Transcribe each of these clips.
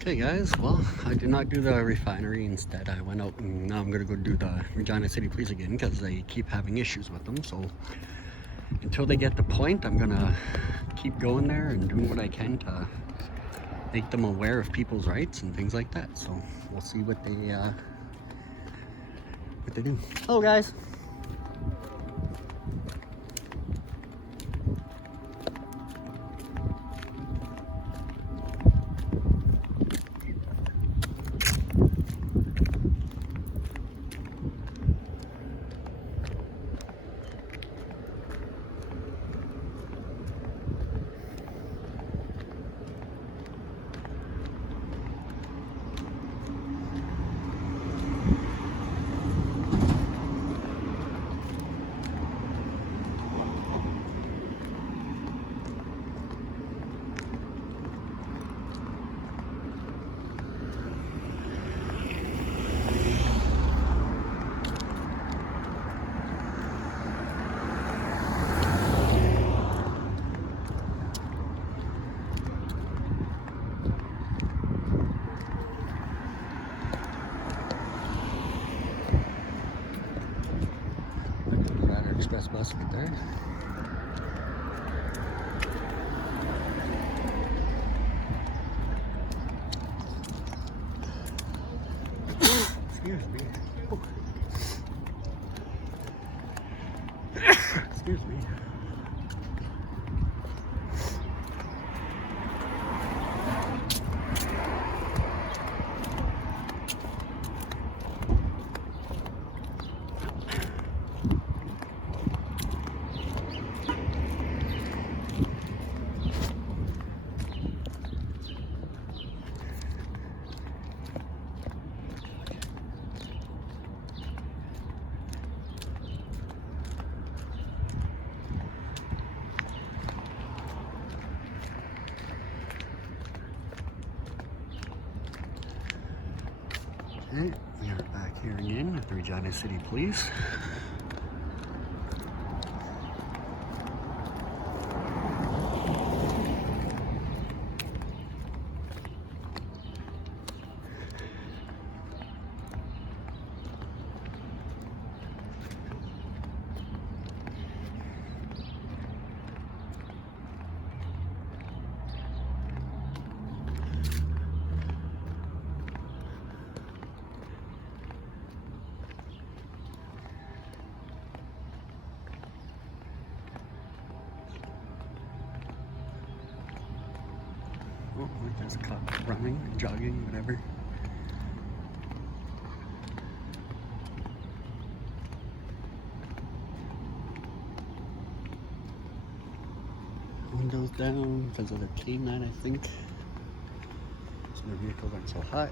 Okay guys, well, I did not do the refinery. Instead, I went out and now I'm gonna go do the Regina City Police again because they keep having issues with them. So until they get the point, I'm gonna keep going there and doing what I can to make them aware of people's rights and things like that. So we'll see what they do. Hello guys. Express bus right there. Excuse me. Excuse me. Okay, we are back here again at the Regina City Police. Oh, we just caught running, jogging, whatever. Windows down because of the K9, I think. So the vehicles aren't so hot.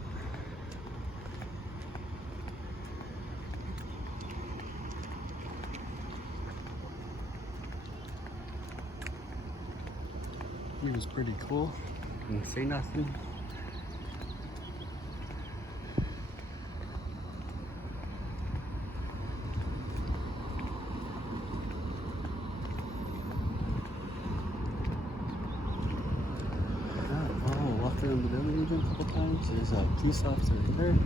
It was pretty cool. Didn't say nothing. Walked around the building again a couple times. There's a police officer right there.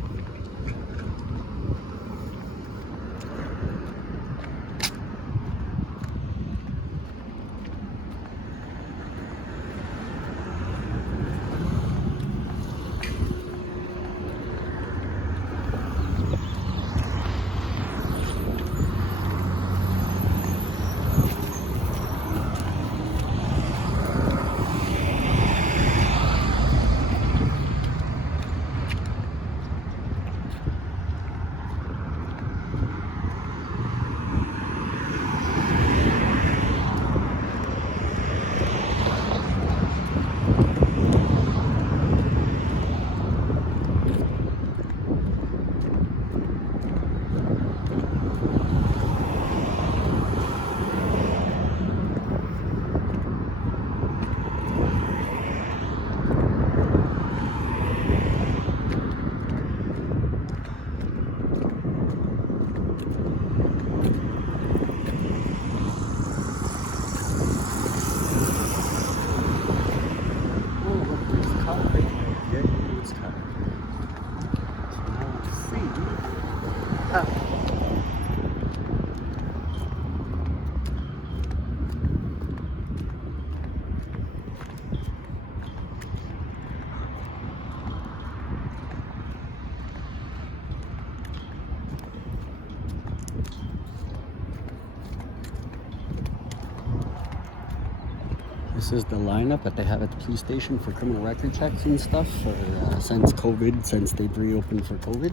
This is the lineup that they have at the police station for criminal record checks and stuff for, since COVID, since they've reopened for COVID.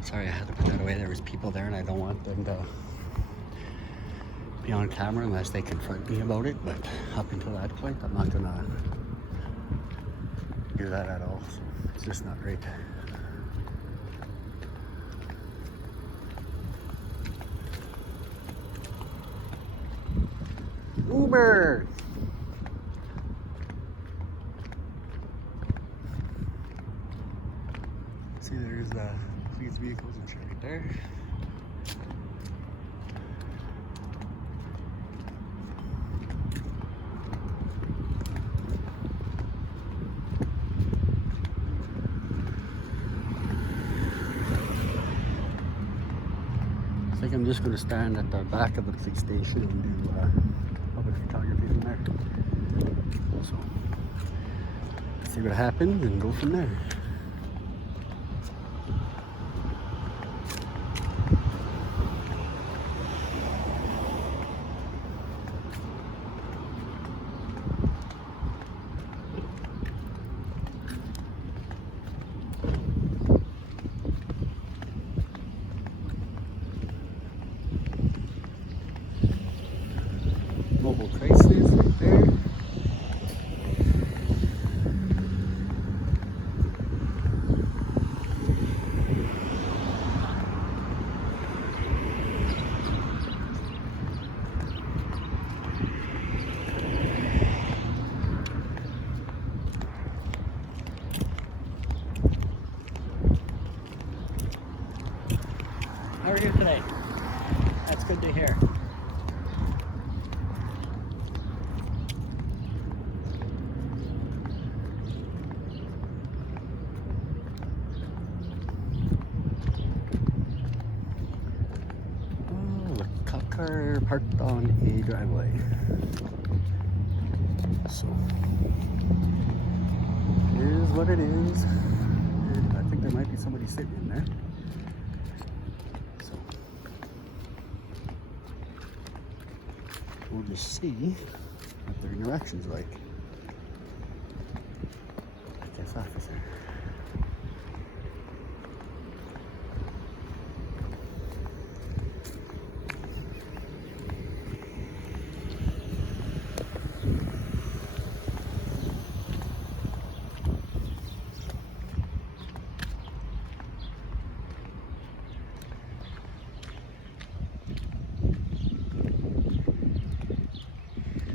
Sorry, I had to put that away. There was people there and I don't want them to be on camera unless they confront me about it. But up until that point, I'm not gonna do that at all. So it's just not right. Uber! See, there's police vehicles and shit right there. I think I'm just going to stand at the back of the police station and do public photography from there. So, see what happens and go from there. Mobile crisis right there. How are you today? That's good to hear. Car parked on a driveway. So here's what it is. And I think there might be somebody sitting in there. So we'll just see what their interaction's like. I guess officer.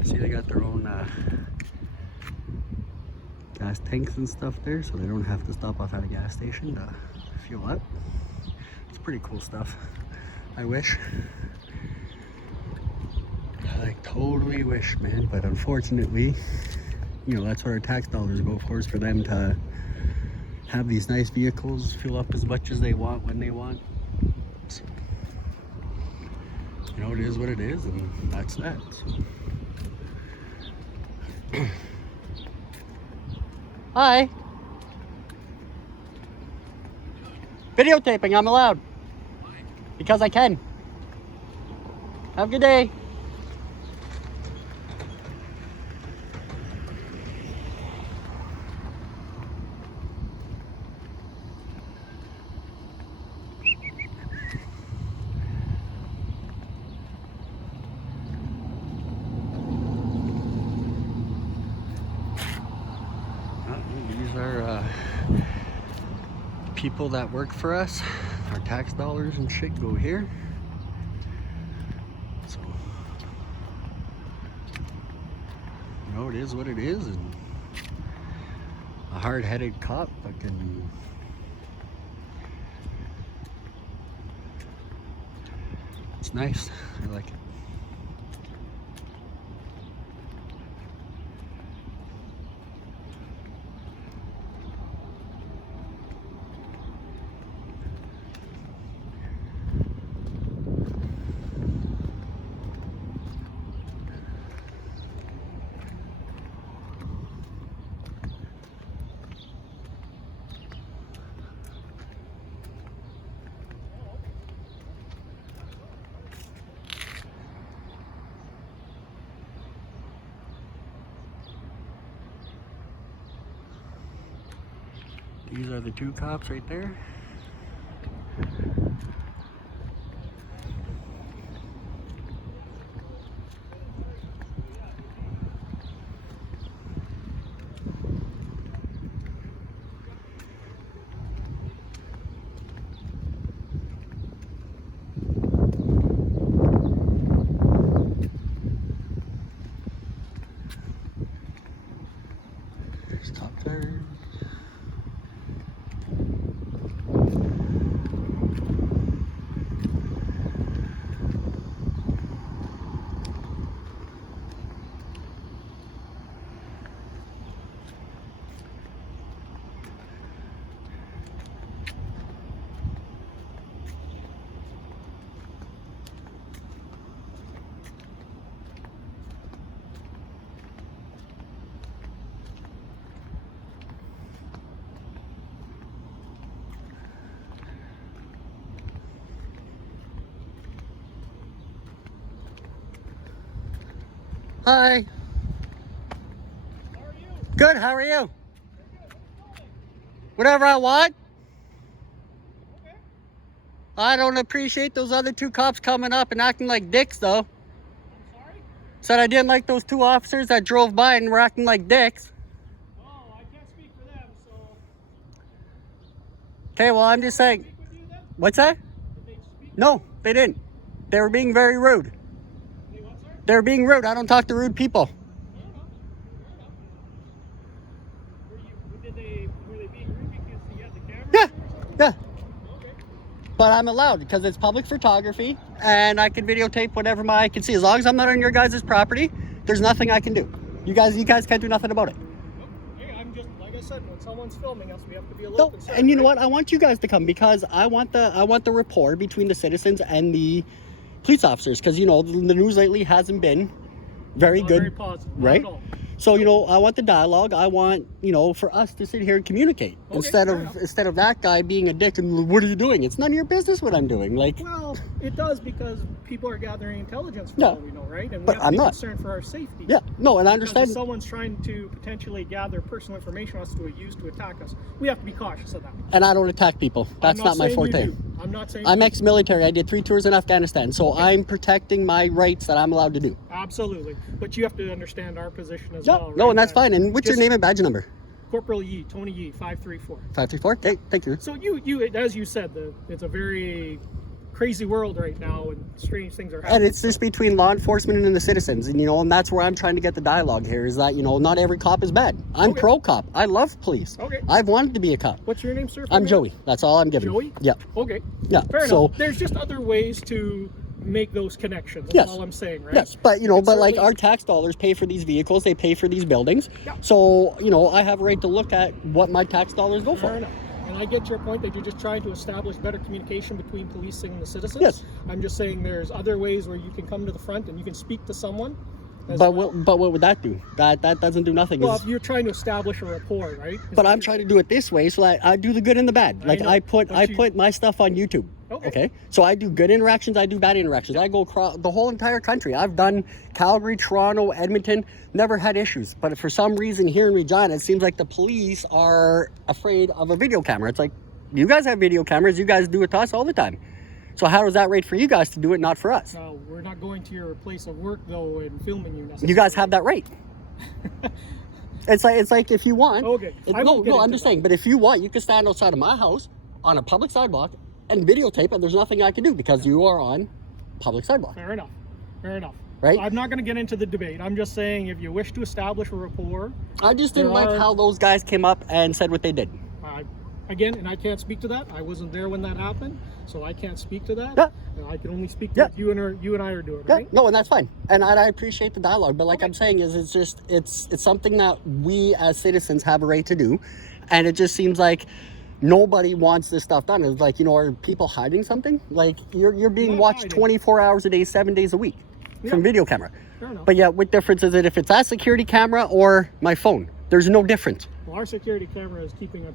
See, they got their own gas tanks and stuff there, so they don't have to stop off at a gas station to fuel up. It's pretty cool stuff. I wish. I totally wish, man, but unfortunately, you know, that's what our tax dollars go for, is for them to have these nice vehicles, fuel up as much as they want when they want. So, you know, it is what it is, and that's that. So. Hi. Videotaping, I'm allowed. Why? Because I can. Have a good day. These are people that work for us. Our tax dollars and shit go here. So, you know, it is what it is, and a hard-headed cop fucking It's nice. I like it. These are the two cops right there. There's top tires. Hi. How are you? Good, how are you? Whatever I want. Okay. I don't appreciate those other two cops coming up and acting like dicks, though. I'm sorry? Said I didn't like those two officers that drove by and were acting like dicks. Oh, I can't speak for them, so... Okay, well, I'm just saying. Speak with you then? What's that? Did they speak? No, they didn't. They were being very rude. They what, sir? They were being rude. I don't talk to rude people. Fair enough. Fair enough. Were they being rude because you had the camera? Yeah, or something? yeah. Okay. But I'm allowed because it's public photography and I can videotape whatever my eye can see. As long as I'm not on your guys' property, there's nothing I can do. You guys can't do nothing about it. Okay, I'm just, like I said, when someone's filming us, we have to be a No, little concerned. and you know right? what? I want you guys to come because I want the rapport between the citizens and the police officers, because you know the news lately hasn't been very Not good, very positive, not right? at all. So you know, I want the dialogue. I want, you know, for us to sit here and communicate Okay, instead fair of enough. that guy being a dick and what are you doing? It's none of your business what I'm doing. Like, Well, it does because people are gathering intelligence for Yeah. all we know, right? And we But have to I'm be not. concerned for our safety. yeah, no, and I Because if understand. someone's trying to potentially gather personal information on us to use to attack us, we have to be cautious of that. And I don't attack people. That's I'm not my saying you forte. do. I'm not saying I'm you ex-military. I did 3 tours in Afghanistan, so I'm protecting my rights that I'm allowed to do. do. Absolutely. But you have to understand our position as Yeah, well. no, right? and that's That fine. And what's your just- name and badge number? Corporal Yee, Tony Yee, 534. 534. Okay, thank you. So you, as you said, it's a very crazy world right now, and strange things are happening. And it's just between law enforcement and the citizens, and you know, and that's where I'm trying to get the dialogue here. Is that, you know, not every cop is bad. I'm Okay. pro cop. I love police. Okay. I've wanted to be a cop. What's your name, sir? I'm Joey. That's all I'm giving. Joey? Yeah. Okay. Yeah. Fair So enough. There's just other ways to make those connections. That's Yes. all I'm saying, right? yes, but you know, can but like certainly- our tax dollars pay for these vehicles. They pay for these buildings. Yeah. So you know, I have a right to look at what my tax dollars go Fair for. enough. And I get your point that you're just trying to establish better communication between policing and the citizens. Yes. I'm just saying there's other ways where you can come to the front and you can speak to someone. as But well. what would that do? That doesn't do nothing. Well, It's- if you're trying to establish a rapport, right? But I'm trying to do it this way, so that I do the good and the bad. Like know, I but you- put my stuff on YouTube. Okay. So I do good interactions, I do bad interactions. I go across the whole entire country. I've done Calgary, Toronto, Edmonton, never had issues. But for some reason here in Regina, it seems like the police are afraid of a video camera. It's like, you guys have video cameras, you guys do it to us all the time. So how does that rate for you guys to do it, not for us? We're not going to your place of work though and filming you necessarily. You guys have that rate. It's like if you want. Okay. I No, won't get I'm into just that. saying. But if you want, you can stand outside of my house on a public sidewalk and videotape, and there's nothing I can do because you are on public sidewalk. Fair enough. Fair enough. Right? I'm not going to get into the debate. I'm just saying if you wish to establish a rapport, I just didn't There like are- how those guys came up and said what they did. again, and I can't speak to that. I wasn't there when that happened, so I can't speak to that. Yeah. I can only speak to Yeah. what you and I are doing, Yeah, right? no, and that's fine, and I appreciate the dialogue. But like Okay. I'm saying, is it's something that we as citizens have a right to do, and it just seems like nobody wants this stuff done. It's like, are people hiding something? Like you're being Not watched hiding. 24 hours a day, 7 days a week from Yeah. video camera. Fair enough. But yeah, what difference is it if it's that security camera or my phone? There's no difference. Well, our security camera is keeping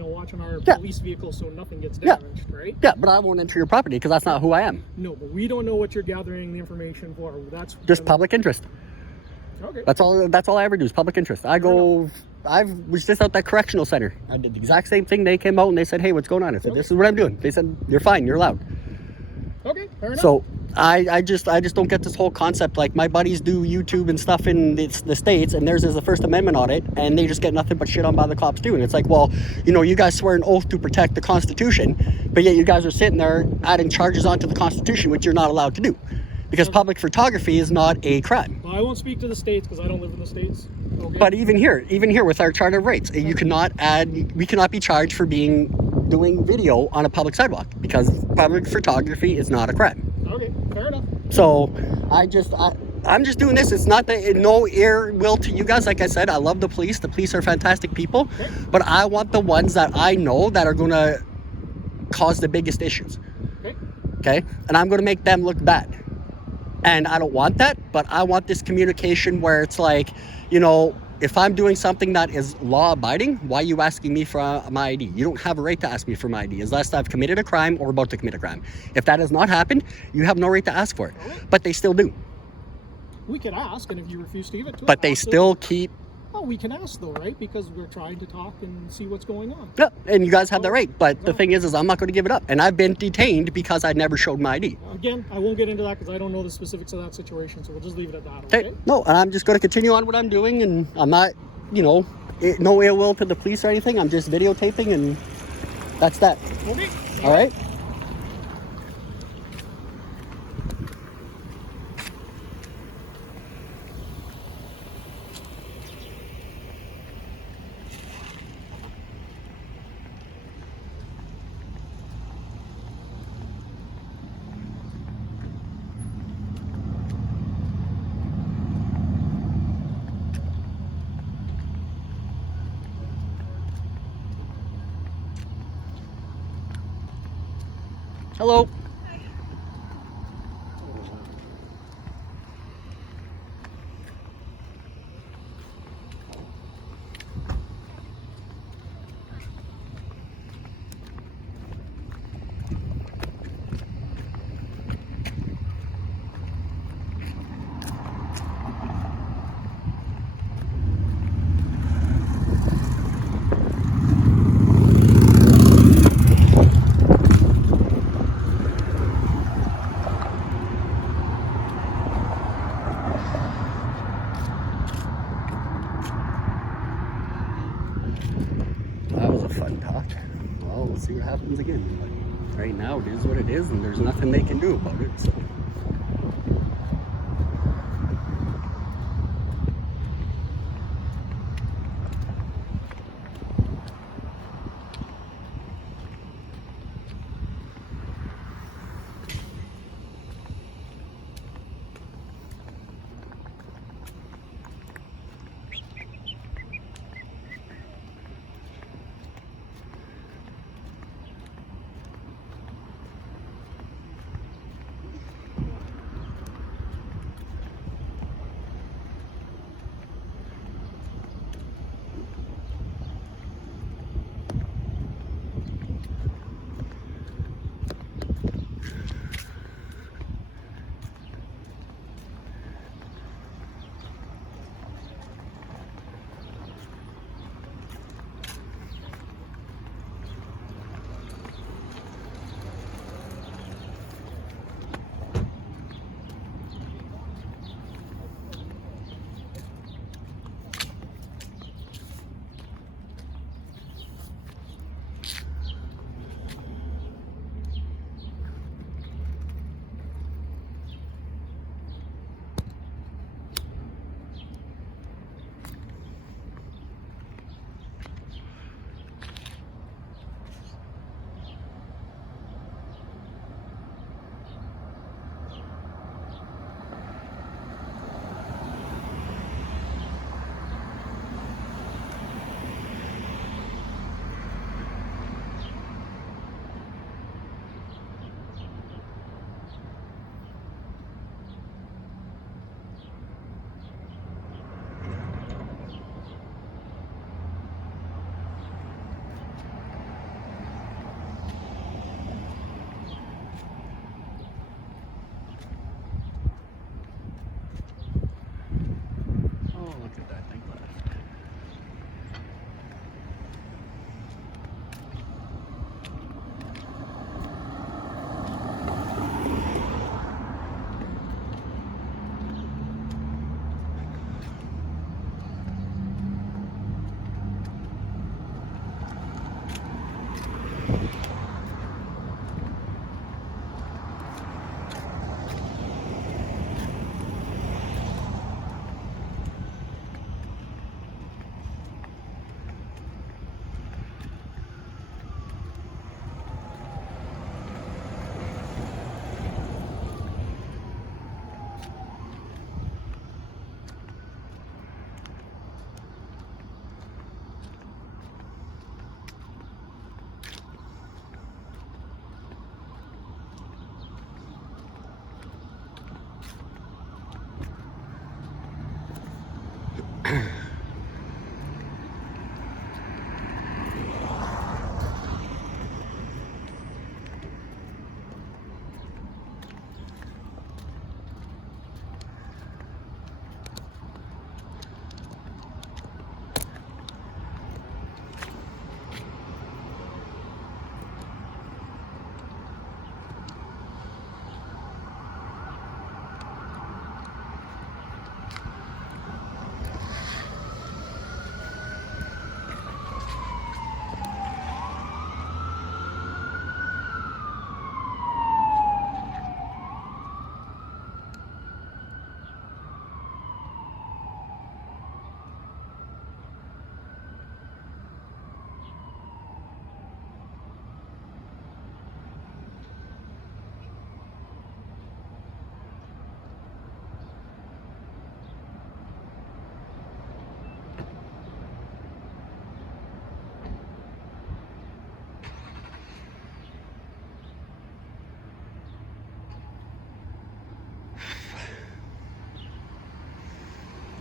watching our Yeah. police vehicles so nothing gets Yeah. damaged, right? Yeah, but I won't enter your property because that's not who I am. No, but we don't know what you're gathering the information for. That's Just public interest. Okay. That's all I ever do is public interest. I was just out that correctional center. I did the exact same thing. They came out and they said, "Hey, what's going on?" I said, "This is what I'm doing." They said, "You're fine. You're allowed." Okay, fair enough. So I just don't get this whole concept. Like my buddies do YouTube and stuff in the States, and theirs is a First Amendment audit, and they just get nothing but shit on by the cops too. And it's like, well, you guys swear an oath to protect the Constitution, but yet you guys are sitting there adding charges onto the Constitution, which you're not allowed to do, because public photography is not a crime. Well, I won't speak to the States because I don't live in the States. Okay. But even here with our Charter of Rights, we cannot be charged for doing video on a public sidewalk because public photography is not a crime. Okay, fair enough. So I'm just doing this. It's not that no ill will to you guys. Like I said, I love the police. The police are fantastic people, Okay. but I want the ones that I know that are going to cause the biggest issues. Okay. Okay, and I'm going to make them look bad. And I don't want that, but I want this communication where it's like, if I'm doing something that is law abiding, why are you asking me for my ID? You don't have a right to ask me for my ID unless I've committed a crime or about to commit a crime. If that has not happened, you have no right to ask for it. Okay. But they still do. We can ask, and if you refuse to give it to us, But they ask it. still keep. Oh, we can ask though, right? Because we're trying to talk and see what's going on. Yeah, and you guys have the right. But the thing is I'm not going to give it up. And I've been detained because I never showed my ID. Again, I won't get into that because I don't know the specifics of that situation, so we'll just leave it at that. Okay. Okay. No, and I'm just going to continue on what I'm doing, and I'm not, no ill will to the police or anything. I'm just videotaping, and that's that. Okay. All right. Hello. That was a fun talk. Well, we'll see what happens again. But right now, it is what it is, and there's nothing they can do about it. So.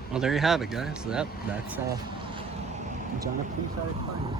Well, there you have it, guys. That's Regina Quayside Fine.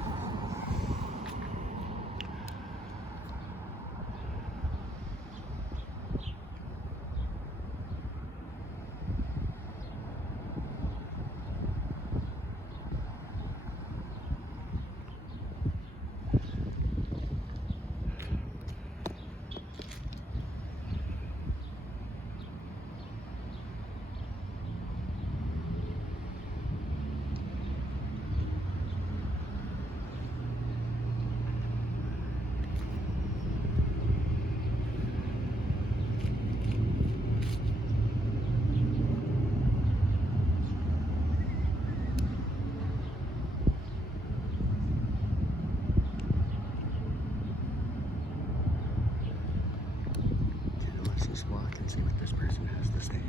Let's just walk and see what this person has to say.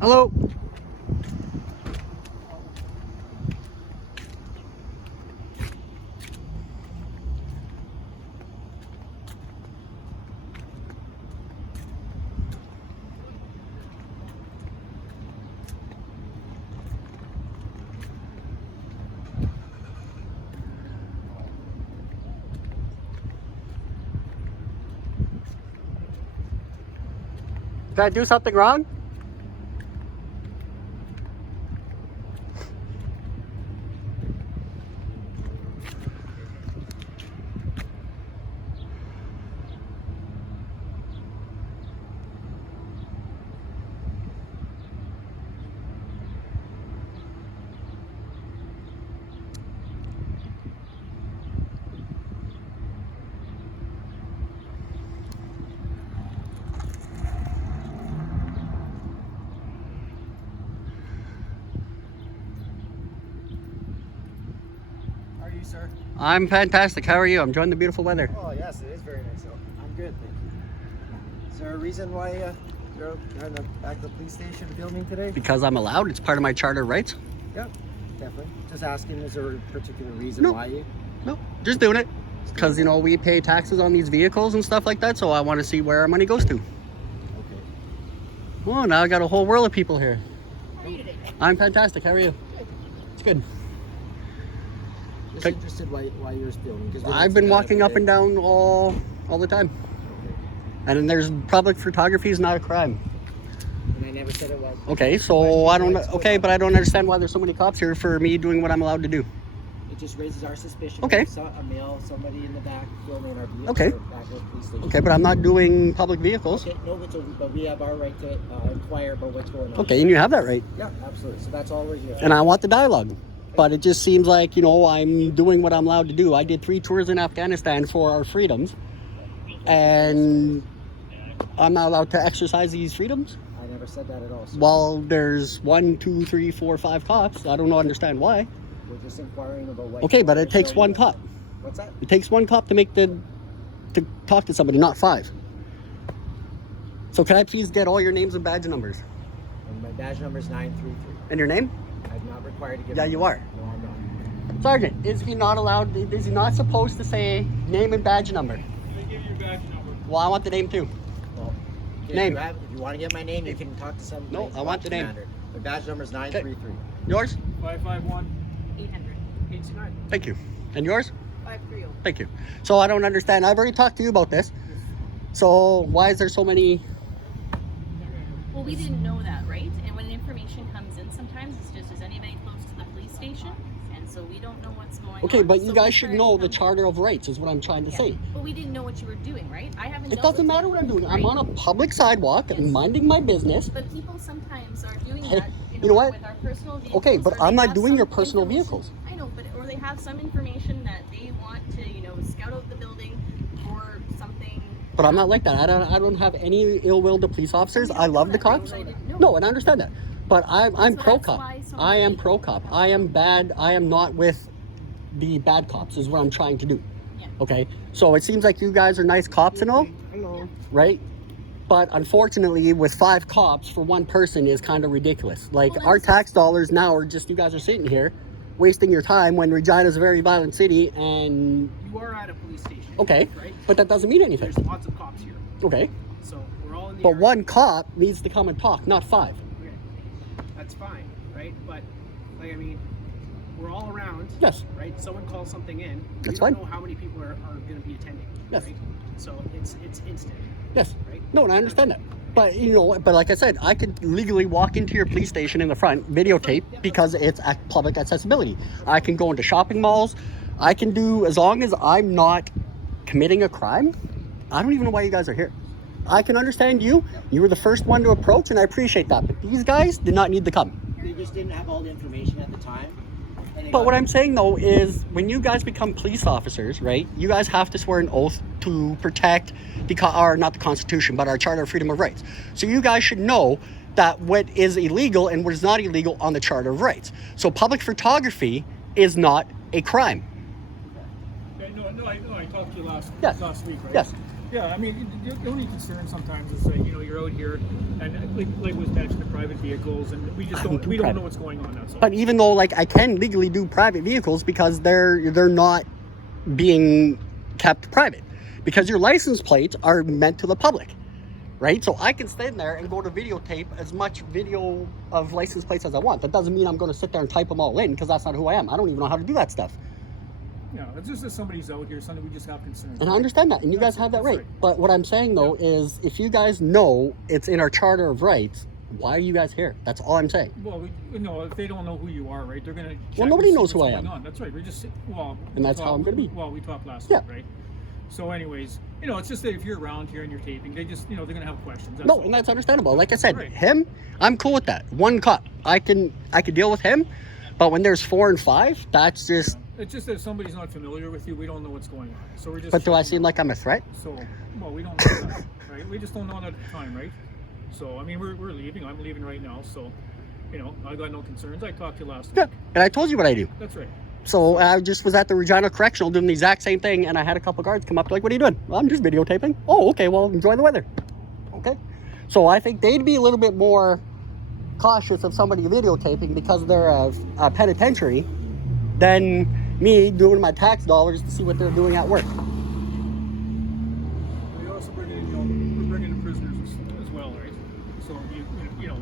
Hello. Did I do something wrong? Sir? I'm fantastic. How are you? I'm enjoying the beautiful weather. Oh yes, it is very nice out. I'm good, thank you. Is there a reason why you're in the back of the police station filming today? Because I'm allowed. It's part of my charter rights. Yeah, definitely. Just asking, is there a particular reason No. why you? No, just doing it. Because, you know, we pay taxes on these vehicles and stuff like that, so I want to see where our money goes to. Okay. Oh, now I got a whole world of people here. How are you today? I'm fantastic. How are you? It's good. Just Okay. interested why you're filming. 'Cause we I've don't been see that walking every up and day. down all the time. And then there's public photography is not a crime. And I never said it was. Okay, so I don't. Okay, but I don't understand why there's so many cops here for me doing what I'm allowed to do. It just raises our suspicion. Okay. A male, somebody in the back filming our vehicle. Okay. Back at the police station. Okay, but I'm not doing public vehicles. Okay, no, but we have our right to inquire about what's going on. Okay, and you have that right. Yeah, absolutely. So that's all we're here. And I want the dialogue. But it just seems like, you know, I'm doing what I'm allowed to do. I did 3 tours in Afghanistan for our freedoms. And I'm not allowed to exercise these freedoms. I never said that at all. Sir. Well, there's 1, 2, 3, 4, 5 cops. I don't understand why. We're just inquiring about what. Okay, but it takes 1 cop. What's that? It takes 1 cop to talk to somebody, not 5. So can I please get all your names and badge numbers? And my badge number is 933. And your name? I'm not required to give. Yeah, my you name. are. No, I'm not. Sergeant, is he not allowed, is he not supposed to say name and badge number? They give you your badge number. Well, I want the name too. Well, Name. If you want to get my name, you can talk to some. No, I want the name. commander. My badge number is 933. Yours? 551 800 89. Thank you. And yours? 530. Thank you. So I don't understand. I've already talked to you about this. So why is there so many? Well, we didn't know that, right? And when information comes in, sometimes it's just, is anybody close to the police station? And so we don't know what's going on. Okay, but you So guys we should started know the coming- Charter of Rights is what I'm trying to Yeah, say. but we didn't know what you were doing, right? I haven't. It dealt doesn't with matter you, what I'm doing. I'm right? on a public sidewalk Yes. and minding my business. But people sometimes are doing Hey, that. you know what? With our personal vehicles. Okay, but or I'm they not have doing some your personal information- vehicles. I know, but or they have some information that they want to, scout out the building or something. But I'm not like that. I don't have any ill will to police officers. I love the cops. I didn't know. No, and I understand that. But I'm So pro that's cop. why so I many am people pro cop. have- I am bad. I am not with the bad cops is what I'm trying to do. Yeah. Okay? So it seems like you guys are nice cops and all, right? But unfortunately, with 5 cops for 1 person is kind of ridiculous. Like, Well, our that's- tax dollars now are just, you guys are sitting here wasting your time when Regina's a very violent city and, You are at a police station. okay, Right? but that doesn't mean anything. There's lots of cops here. Okay, So we're all in the but area. 1 cop needs to come and talk, not 5. Okay. That's fine, right? But, we're all around. Yes, Right? Someone calls something in. That's we don't fine. know how many people are going to be attending. Yes. Right? So it's instant. yes. Right? No, and I understand that. But, but like I said, I could legally walk into your police station in the front, videotape, because it's public accessibility. I can go into shopping malls. I can do, as long as I'm not committing a crime, I don't even know why you guys are here. I can understand you. You were the first one to approach, and I appreciate that. But these guys did not need to come. They just didn't have all the information at the time. and they But got- what I'm saying, though, is when you guys become police officers, right, you guys have to swear an oath to protect not the Constitution, but our Charter of Freedom of Rights. So you guys should know that what is illegal and what is not illegal on the Charter of Rights. So public photography is not a crime. Okay, I talked to you last week, right? Yes. Yeah, the only concern sometimes is that you're out here, and like was mentioned, the private vehicles, and we just I don't don't do we don't private. know what's going on. That's all. But even though, like, I can legally do private vehicles because they're not being kept private, because your license plates are meant to the public, right? So I can stand there and go to videotape as much video of license plates as I want. That doesn't mean I'm going to sit there and type them all in, because that's not who I am. I don't even know how to do that stuff. Yeah, it's just that somebody's out here, something we just have concerns. And I understand that, and you guys have that right. But what I'm saying, though, is if you guys know it's in our Charter of Rights, why are you guys here? That's all I'm saying. Well, if they don't know who you are, right, they're gonna. Well, nobody knows who I am. That's right. We're just And that's how I'm gonna be. Well, we talked last Yeah. week, right? So, anyways, it's just that if you're around here and you're taping, they just, they're gonna have questions. That's No, all. and that's understandable. Like I said, Right. him, I'm cool with that. 1 cop, I could deal with him. But when there's 4 and 5, that's just. It's just that if somebody's not familiar with you, we don't know what's going on. So we're just. But do I checking seem out. like I'm a threat? So, well, we don't know that, right? We just don't know that at the time, right? So, we're leaving. I'm leaving right now. So, I got no concerns. I talked to you last Yeah. week. And I told you what I do. That's right. So I just was at the Regina Correctional doing the exact same thing, and I had a couple guards come up like, "What are you doing?" "Well, I'm just videotaping." "Oh, okay. Well, enjoy the weather." Okay. So I think they'd be a little bit more cautious of somebody videotaping because they're a penitentiary than me doing my tax dollars to see what they're doing at work. We also bring in, we're bringing in prisoners as well, right? So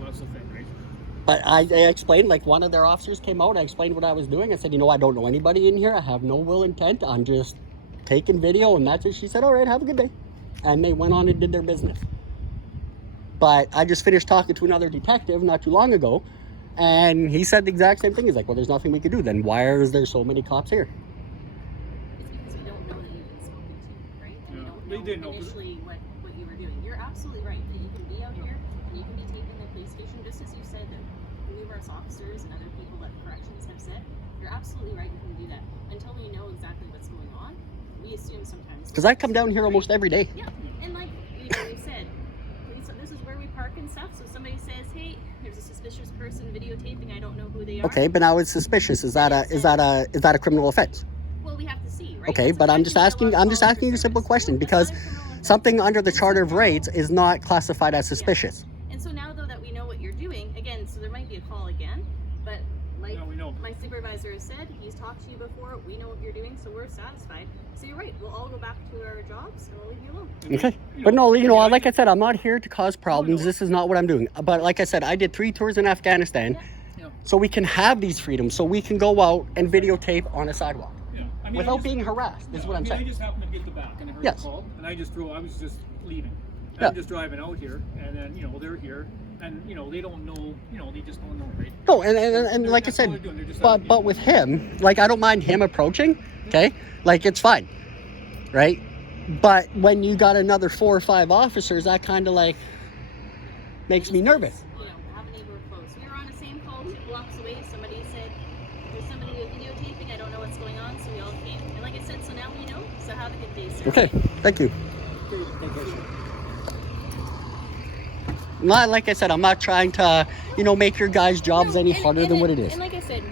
that's the thing, right? But I explained, like, one of their officers came out, I explained what I was doing. I said, I don't know anybody in here. I have no will intent. I'm just taking video, and that's it. She said, "All right, have a good day." And they went on and did their business. But I just finished talking to another detective not too long ago, And he said the exact same thing. He's like, well, there's nothing we could do. Then why is there so many cops here? It's because we don't know that you've been spoken to, right? And Yeah, we they don't did know know, 'cause- initially what you were doing. You're absolutely right that you can be out here and you can be taping the police station, just as you said that numerous officers and other people at corrections have said. You're absolutely right, you can do that. Until we know exactly what's going on, we assume sometimes. Because I come down here almost every day. Yeah, and like you know, we said, this is where we park and stuff. So somebody says, "Hey, there's a suspicious person videotaping. I don't know who they are." Okay, but now it's suspicious. Is that a criminal offense? Well, we have to see, right? Okay, That's but what I'm I just think asking. a lot I'm of just asking you a officers simple do. question That's because not a criminal offense. something under the And so Charter of now- Rates is not classified as suspicious. And so now, though, that we know what you're doing, again, so there might be a call again, but like Yeah, we know. my supervisor has said, he's talked to you before, we know what you're doing, so we're satisfied. So you're right, we'll all go back to our jobs and we'll leave you alone. Okay, but no, you know, yeah, like I said, I'm not here to cause problems. no. This is not what I'm doing. But like I said, I did 3 tours in Afghanistan, Yeah. so we can have these freedoms, so we can go out and videotape on a sidewalk Yeah. I mean, I without just- being harassed. Is yeah, what I'm I saying. just happened to get the back and I heard Yes. the call, and I was just leaving. Yeah. I'm just driving out here, and then they're here, and they don't know, they just don't know, right? No, and like I That's all they're said, doing, they're just but with him, like I don't mind him approaching. Okay, like it's fine, right? But when you got another 4 or 5 officers, that kind of like makes me nervous. You know, have a neighbor close. We were on the same call 2 blocks away. Somebody said, there's somebody videotaping, I don't know what's going on, so we all came. And like I said, so now we know, so have a good day, sir. Okay, thank you. Not like I said, I'm not trying to, make your guys' jobs any harder than what it is. And like I said,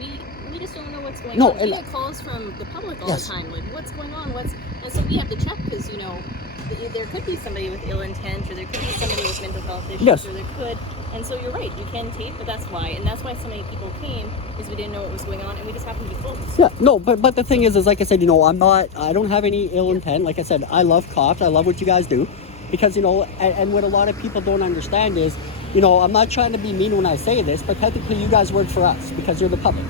we just don't know what's going No, on. and- We get calls from the public all Yes. the time, like what's going on, and so we have to check because there could be somebody with ill intent, or there could be somebody with mental health issues, Yes. or there could. And so you're right, you can tape, but that's why, and that's why so many people came, is we didn't know what was going on, and we just happened to be close. Yeah, no, but the thing is like I said, I don't have any ill intent. Like I said, I love cops. I love what you guys do. Because, and what a lot of people don't understand is, I'm not trying to be mean when I say this, but technically you guys work for us because you're the public,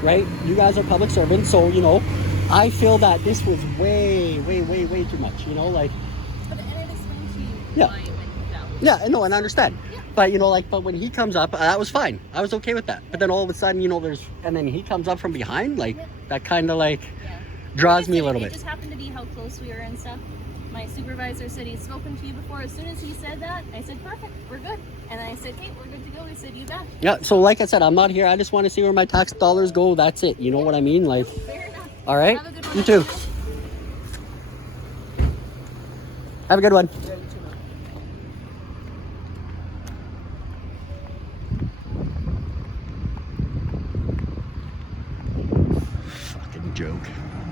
right? You guys are public servants. So, I feel that this was way, way, way, way too much, like, But and it explains to you Yeah. why it went that way. yeah, no, and I understand. Yeah. But, but when he comes up, that was fine. I was okay with that. But then all of a sudden, and then he comes up from behind, like, that kind of like Yeah. draws me a Like I little said, bit. It just happened to be how close we were and stuff. My supervisor said he'd spoken to you before. As soon as he said that, I said, perfect, we're good. And I said, hey, we're good to go. He said, you bet. Yeah, so like I said, I'm not here. I just want to see where my tax dollars go. That's it. You know what I mean? Like, Fair enough. all right? Have a good one. You too. Have a good one. Yeah, you too, man. Fucking joke.